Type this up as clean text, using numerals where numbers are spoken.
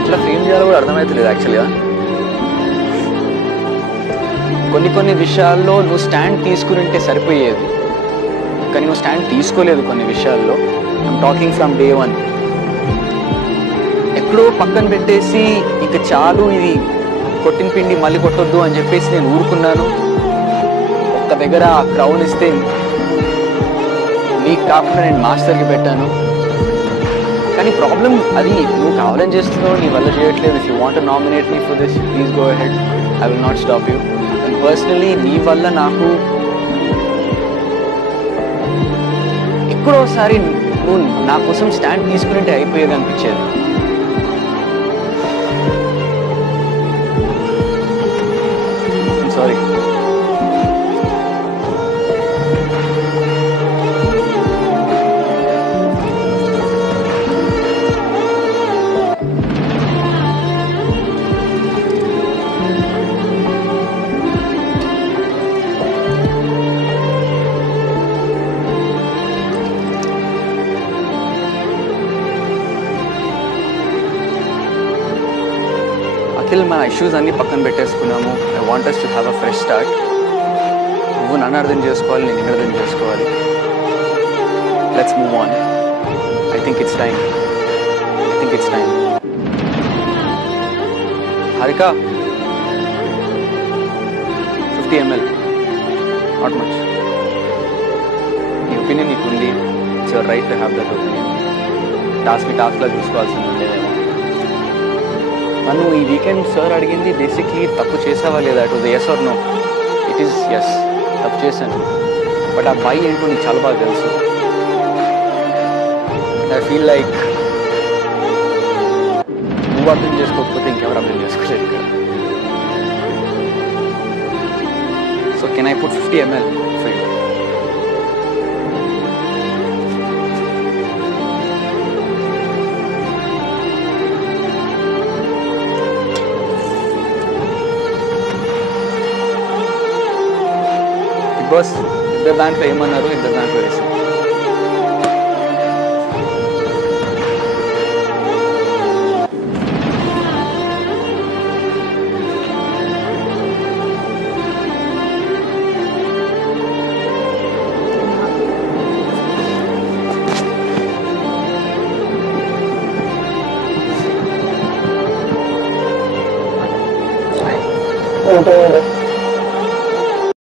ఎట్లా ఫ్రేమ్ చేయాలో కూడా అర్థమవుతలేదు యాక్చువల్గా. కొన్ని విషయాల్లో నువ్వు స్టాండ్ తీసుకుని ఉంటే సరిపోయేది, కానీ నువ్వు స్టాండ్ తీసుకోలేదు కొన్ని విషయాల్లో. I'm talking from day one. ఎక్కడో పక్కన పెట్టేసి ఇక చాలు, ఇది కొట్టిన పిండి మళ్ళీ కొట్టొద్దు అని చెప్పేసి నేను ఊరుకున్నాను. ఒక్క దగ్గర ఆ క్రౌన్ ఇస్తే నీకు కాకుండా నేను మాస్టర్కి పెట్టాను. కానీ ప్రాబ్లం అది నువ్వు కావాలని చేస్తున్నావు, నీ వల్ల చేయట్లేదు. If you want to nominate me for this, please go ahead, I will not stop you. And personally నీ వల్ల నాకు ఎక్కడోసారి నువ్వు నా కోసం స్టాండ్ తీసుకున్నట్టే అయిపోయేది అనిపించేది. సారీ. అఖిల్, మన ఇష్యూస్ అన్నీ పక్కన పెట్టేసుకున్నాము. I want us to have a fresh start. నువ్వు నన్ను అర్థం చేసుకోవాలి, నేను అర్థం చేసుకోవాలి. Let's move on. I think it's time. Harika, 50 ml, not much. నీ ఒపీనియన్ నీకు ఉంది, it's your right to have that opinion. టాస్క్లా చూసుకోవాల్సింది ఉండేదేమో. నన్ను ఈ వీకెండ్ సార్ అడిగింది బేసిక్లీ తప్పు చేసావా లేదా. It was yes or no. It is yes, తప్పు చేశాను. బట్ ఆ బై ఏంటో నీకు చాలా బాగా తెలుసు. ఐ ఫీల్ లైక్ నువ్వు అర్థం చేసుకోకపోతే ఇంకెవరు అర్థం చేసుకోలేదు ఇక్కడ. So can I put 50 ml for you? Boss, ఇద్దరు దాంట్లో ఏమన్నారు, ఇద్దరు దాంట్లో వేసాం.